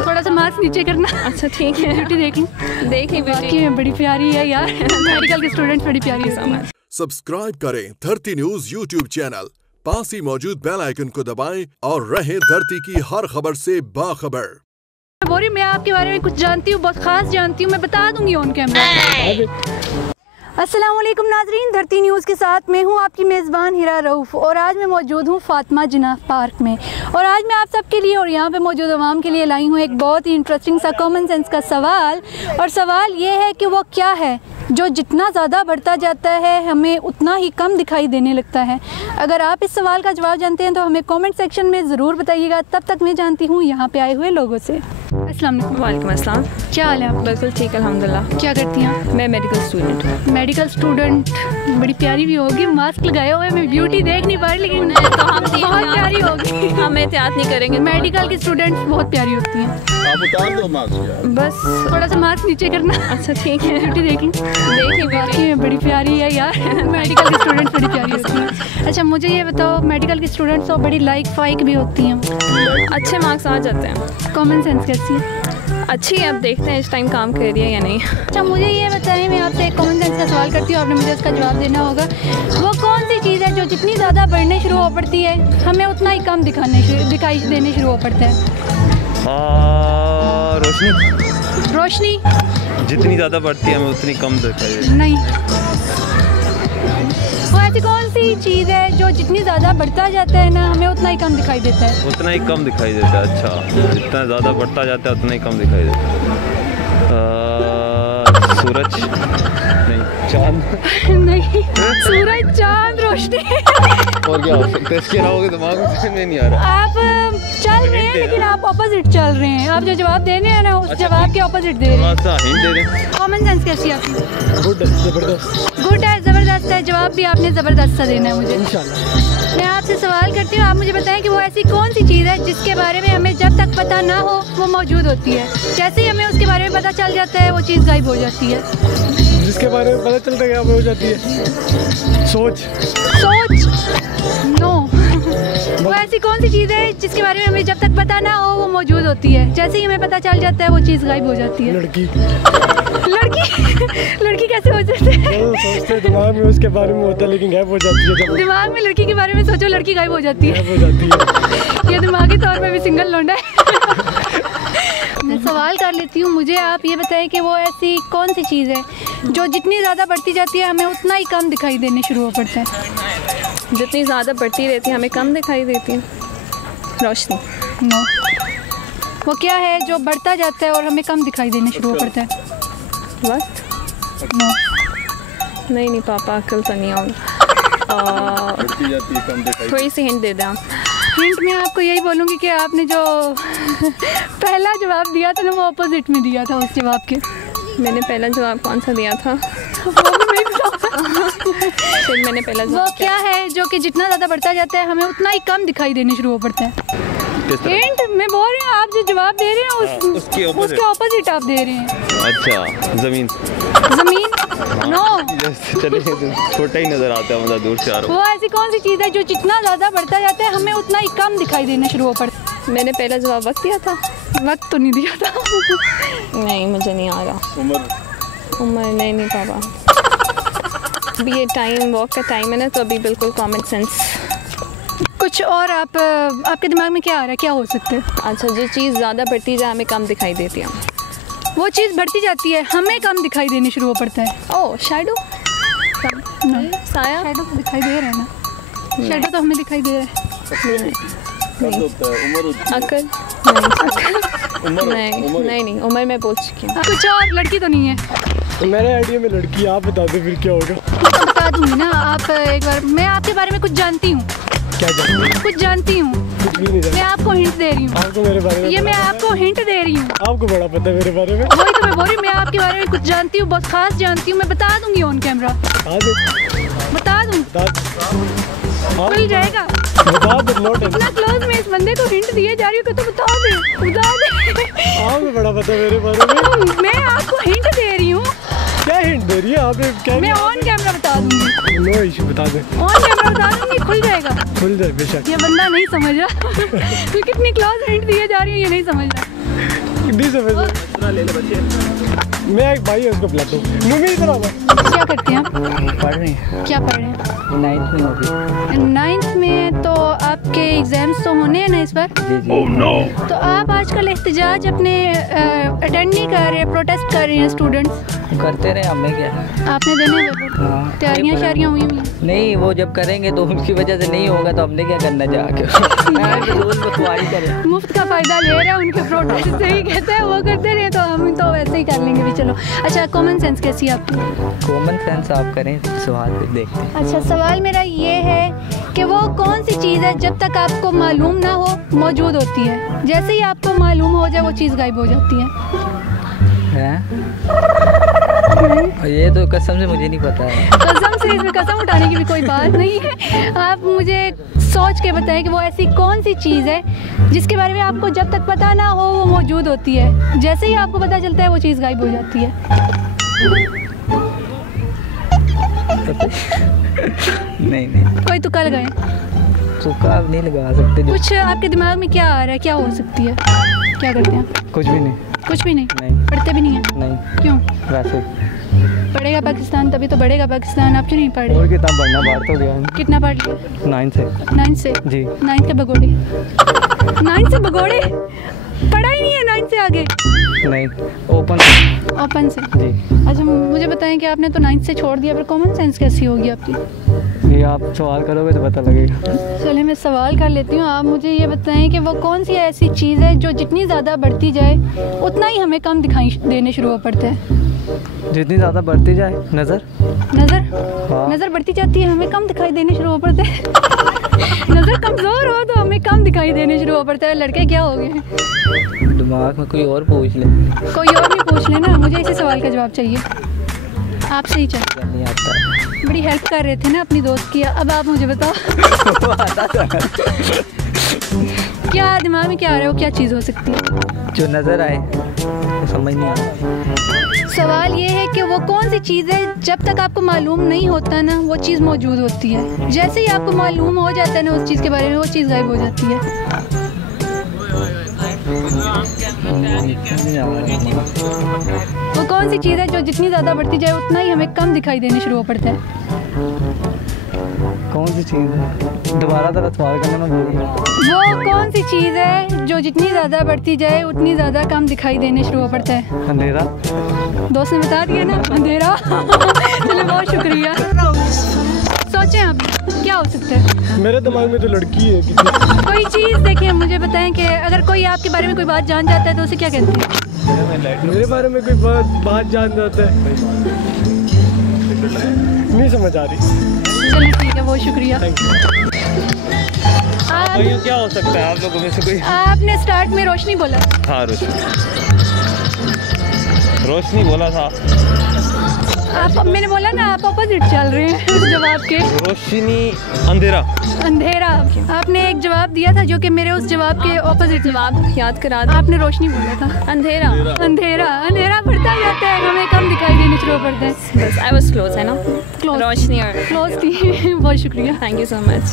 थोड़ा सा मास्क नीचे करना। अच्छा ठीक है, ब्यूटी देख लूं। देखिए बाकी में बड़ी प्यारी है यार, मेडिकल की स्टूडेंट बड़ी प्यारी है। सब्सक्राइब करें धरती न्यूज यूट्यूब चैनल, पास ही मौजूद बेल आइकन को दबाएं और रहें धरती की हर खबर से बाखबर। बोरी मैं आपके बारे में कुछ जानती हूँ, बहुत खास जानती हूँ, मैं बता दूंगी ऑन कैमरा। अस्सलाम वालेकुम नाजरीन, धरती न्यूज़ के साथ मैं हूँ आपकी मेज़बान हिरा रऊफ़ और आज मैं मौजूद हूँ फातिमा जिन्ना पार्क में। और आज मैं आप सबके लिए और यहाँ पे मौजूद अवाम के लिए लाई हूँ एक बहुत ही इंटरेस्टिंग सा कॉमन सेंस का सवाल। और सवाल ये है कि वो क्या है जो जितना ज़्यादा बढ़ता जाता है हमें उतना ही कम दिखाई देने लगता है। अगर आप इस सवाल का जवाब जानते हैं तो हमें कमेंट सेक्शन में ज़रूर बताइएगा। तब तक मैं जानती हूँ यहाँ पे आए हुए लोगों से। अस्सलाम वालेकुम अस्सलाम। क्या हाल है आप? बिल्कुल ठीक अल्हम्दुलिल्लाह। क्या करती हैं? मैं मेडिकल स्टूडेंट हूँ। मेडिकल स्टूडेंट बड़ी प्यारी भी होगी, मास्क लगाए हुए, मैं ब्यूटी देख नहीं पा रही लेकिन तो हम बहुत प्यारी होगी। हम एहतियात नहीं करेंगे। मेडिकल की स्टूडेंट्स बहुत प्यारी होती हैं। आप उतार दो मास्क। बस थोड़ा सा मास्क नीचे करना। अच्छा ठीक है, ब्यूटी देख लूं। देखिए बाकी में बड़ी प्यारी है यार, मेडिकल की स्टूडेंट्स बड़ी प्यारी होती हैं। अच्छा मुझे ये बताओ, मेडिकल की स्टूडेंट्स तो बड़ी लाइक फाइक भी होती हैं, अच्छे मार्क्स आ जाते हैं। कॉमन सेंस कैसी है? अच्छी है, अब देखते हैं इस टाइम काम कर रही है या नहीं। अच्छा मुझे ये बताएं, मैं आपसे एक कॉमन सेंस का सवाल करती हूँ, आपने मुझे उसका जवाब देना होगा। वो कौन सी चीज़ है जो जितनी ज़्यादा बढ़ने शुरू हो पड़ती है हमें उतना ही कम दिखाई देने शुरू हो पड़ता है? रोशनी। रोशनी जितनी ज़्यादा बढ़ती है हमें उतनी कम दिखाई देती है। नहीं, वो ऐसी कौन सी चीज़ है जो जितनी ज़्यादा बढ़ता जाता है ना हमें उतना ही कम दिखाई देता है? उतना ही कम दिखाई देता है। अच्छा, जितना ज़्यादा बढ़ता जाता है उतना ही कम दिखाई देता है। सूरज नहीं, चांद नहीं, सूरज चांद रोशनी। और क्या हो सकता है इसके अलावा? दिमाग में नहीं आ रहा। आप चल रहे हैं लेकिन आप ऑपोजिट चल रहे हैं। आप जो जवाब दे रहे हैं ना उस जवाब के ऑपोजिट दे रहे हैं। हिंट दे दें। कॉमन सेंस कैसी है आपकी? गुड है, जबरदस्त। गुड है, ज़बरदस्त है। जवाब भी आपने ज़बरदस्त सा देना है मुझे इंशाल्लाह। मैं आपसे सवाल करती हूँ, आप मुझे बताएं कि वो ऐसी कौन सी चीज़ है जिसके बारे में हमें जब तक पता ना हो वो मौजूद होती है, जैसे ही हमें उसके बारे में पता चल जाता है वो चीज़ गायब हो जाती है। जिसके बारे में पता चलता है क्या हो जाती है? सोच। नो। वो ऐसी कौन सी चीज़ है जिसके बारे में हमें जब तक पता ना हो वो मौजूद होती है, जैसे ही हमें पता चल जाता है वो चीज़ गायब हो जाती है? लड़की। लड़की कैसे हो जाती है? सोचते दिमाग में उसके बारे में होता है लेकिन गायब हो जाती है। जब दिमाग में लड़की के बारे में सोचो लड़की गायब हो जाती है। ये दिमागी तौर पे भी सिंगल लौंडा है। मैं सवाल कर लेती हूँ, मुझे आप ये बताएं कि वो ऐसी कौन सी चीज़ है जो जितनी ज़्यादा बढ़ती जाती है हमें उतना ही कम दिखाई देने शुरू हो पड़ता है? जितनी ज़्यादा बढ़ती रहती है हमें कम दिखाई देती है। रोशनी। नो। वो क्या है जो बढ़ता जाता है और हमें कम दिखाई देने शुरू हो पड़ता है? वक्त। नो। नहीं पापा, अक्ल तो नहीं होगी। थोड़ी सी हिंट दे दें आप। हिंट में आपको यही बोलूँगी कि आपने जो पहला जवाब दिया था ना वो अपोजिट में दिया था उस जवाब के। मैंने पहला जवाब कौन सा दिया था? फिर मैंने पहला जवाब वो क्या है जो कि जितना ज़्यादा बढ़ता जाता है हमें उतना ही कम दिखाई देने शुरू हो पड़ता है? हिंट मैं बोल रही हूँ, आप जो जवाब दे रहे हैं उसके ऑपोजिट आप दे रहे हैं। अच्छा, ज़मीन। नो। चलिए छोटा ही नज़र आता है, मतलब दूर से आ रहा वो ऐसी कौन सी चीज़ है जो जितना ज़्यादा बढ़ता जाता है हमें उतना ही कम दिखाई देना शुरू हो पड़ता है? मैंने पहला जवाब वक्त दिया था। वक्त तो नहीं दिया था। नहीं, मुझे नहीं आ रहा। उम्र नहीं पापा। अभी ये टाइम वॉक का टाइम है ना, तो अभी बिल्कुल कॉमन सेंस। कुछ और आपके दिमाग में क्या आ रहा है, क्या हो सकता है? अच्छा, जो चीज़ ज़्यादा बढ़ती जाए हमें कम दिखाई देती है। वो चीज़ बढ़ती जाती है हमें कम दिखाई देने शुरू हो पड़ता है। ओह, शैडो। साया। शैडो तो दिखाई दे रहा है ना? शैडो तो हमें दिखाई दे रहा है। अकल। नहीं, उम्र मैं बोल चुकी हूँ। कुछ और? लड़की तो नहीं है मेरे आइडिया में लड़की। आप बता दो फिर क्या होगा। मैं बता दूंगी ना। आप एक बार, मैं आपके बारे में कुछ जानती हूँ। क्या जानती? कुछ जानती हूँ। मैं आपको हिंट दे रही हूँ। आपको मेरे बारे में? ये मैं आपको हिंट दे रही हूँ। आपको बड़ा पता है मेरे बारे में। वही तो मैं बोल रही हूँ, मैं आपके बारे में कुछ जानती हूँ, बहुत खास जानती हूँ। मैं बता दूंगी ऑन कैमरा। बता दूँ? खुल जाएगा। इतना क्लोज में इस बंदे को हिंट दिए जा रही हूँ कि तो बता दे। आपको बड़ा पता है मेरे बारे में। मैं आपको हिंट दे रही हूँ। क्या हिंट दे रही है आप? मैं ऑन कैमरा बता दूंगी। नो इशू, बता दे। ऑन कैमरा बता दूंगी, खुल जाएगा। खुल जाए बेशक। ये बंदा नहीं समझ रहा। कितनी क्लोज हिंट दिए जा रही है, ये नहीं समझ रहा। नहीं समझ। मैं एक भाई है उसको बुलाता हूँ। नुमी इधर आओ। क्या करते हैं आप? पढ़ रहे हैं, क्या पढ़ रहे हैं? 9th में होगी। 9th में तो आपके एग्जाम्स तो होने हैं ना इस बार? जी जी। तो आप आजकल एहतजाज अपने अटेंड नहीं कर रहे, प्रोटेस्ट कर रहे हैं स्टूडेंट्स? करते रहे, हमें क्या। आपने देने हैं हाँ। तैयारियाँ शारियाँ हुई हुई? नहीं, वो जब करेंगे तो उनकी वजह से नहीं होगा तो हमने क्या करना जाके। रोज बखवारी करें। मुफ्त का फ़ायदा ले रहे हैं उनके प्रोटेस्ट से ही कहते हैं, वो करते रहे तो हम तो वैसे ही कर लेंगे भी। चलो अच्छा, कॉमन सेंस कैसी है आपकी? कॉमन सेंस आप करें, सवाल पे देखते हैं। अच्छा, सवाल मेरा ये है कि वो कौन सी चीज़ है जब तक आपको मालूम ना हो मौजूद होती है, जैसे ही आपको मालूम हो जाए वो चीज़ गायब हो जाती है? ये तो कसम से मुझे नहीं पता है। कसम से? इसमें कसम उठाने की भी कोई बात नहीं है। आप मुझे सोच के बताएं कि वो ऐसी कौन सी चीज़ है जिसके बारे में आपको जब तक पता ना हो वो मौजूद होती है, जैसे ही आपको पता चलता है वो चीज़ गायब हो जाती है। नहीं कोई तुक्का लगाएं। तुक्का आप नहीं लगा सकते। कुछ आपके दिमाग में क्या आ रहा है, क्या हो सकती है? क्या करते हैं? कुछ भी नहीं। कुछ भी नहीं? नहीं। पढ़ते भी नहीं है? नहीं। क्यों? वैसे पढ़ेगा पाकिस्तान तभी तो बढ़ेगा पाकिस्तान। आप क्यों नहीं पढ़ और रहे? किताब पढ़ना बाहर तो गया। कितना पढ़ लिया? 9 से। 9 से? जी। 9 के भगोड़े? 9 से भगोड़े? पढ़ा ही नहीं है 9 से आगे? नहीं, ओपन ओपन से? जी। अच्छा मुझे बताएं कि आपने तो 9 से छोड़ दिया, फिर कॉमन सेंस कैसी होगी आपकी? ये आप सवाल करोगे तो पता लगेगा। चलिए मैं सवाल कर लेती हूँ। आप मुझे ये बताएं कि वो कौन सी ऐसी चीज़ है जो जितनी ज़्यादा बढ़ती जाए उतना ही हमें कम दिखाई देने शुरू हो पड़ता है? जितनी ज़्यादा बढ़ती जाए नज़र। नज़र? हाँ। नज़र बढ़ती जाती है, हमें कम दिखाई देने शुरू हो पड़ते हैं। नज़र कमज़ोर हो तो हमें कम दिखाई देने शुरू हो पड़ता है। लड़के क्या हो गए? दिमाग में कोई और पूछ ले। कोई और नहीं पूछ लेना, मुझे इसी सवाल का जवाब चाहिए। आपसे ही चाहिए। नहीं आता है। बड़ी हेल्प कर रहे थे ना अपनी दोस्त की, अब आप मुझे बताओ। क्या दिमाग में क्या आ रहा है, वो क्या चीज़ हो सकती है? जो नज़र आए तो समझ नहीं आता। सवाल ये है कि वो कौन सी चीज़ है जब तक आपको मालूम नहीं होता ना वो चीज़ मौजूद होती है, जैसे ही आपको मालूम हो जाता है ना उस चीज़ के बारे में वो चीज़ गायब हो जाती है। वो कौन सी चीज़ है जो जितनी ज़्यादा बढ़ती जाए उतना ही हमें कम दिखाई देने शुरू हो पड़ता है? कौन सी चीज़ है? दोबारा ज़रा सवाल करना मैं भूल गया। वो कौन सी चीज़ है जो जितनी ज़्यादा बढ़ती जाए उतनी ज़्यादा कम दिखाई देने शुरू हो पड़ता है? अंधेरा। दोस्त ने बता दिया ना, अंधेरा। चलो बहुत शुक्रिया। सोचें आप क्या हो सकता है? मेरे दिमाग में तो लड़की है किसी। कोई चीज़ देखिए, मुझे बताएं कि अगर कोई आपके बारे में कोई बात जान जाता है तो उसे क्या कहते हैं? मेरे बारे में कोई बात जान जाता है, नहीं समझ आ रही। चलिए ठीक है, बहुत शुक्रिया। तो क्या हो सकता है आप लोगों में से कोई? आपने स्टार्ट में रोशनी बोला। हाँ, रोशनी बोला था। आप, मैंने बोला ना आप अपोजिट चल रहे हैं उस जवाब के। रोशनी, अंधेरा। अंधेरा आपने एक जवाब दिया था जो कि मेरे उस जवाब के ऑपोजिट। जवाब याद करा दो। आपने रोशनी बोला था। अंधेरा। अंधेरा, अंधेरा बढ़ता जाता है, हमें कम दिखाई देने शुरू हो पड़ता है। बस आई वाज क्लोज है ना? Close. रोशनी और क्लोज थी। बहुत शुक्रिया। Thank you so much.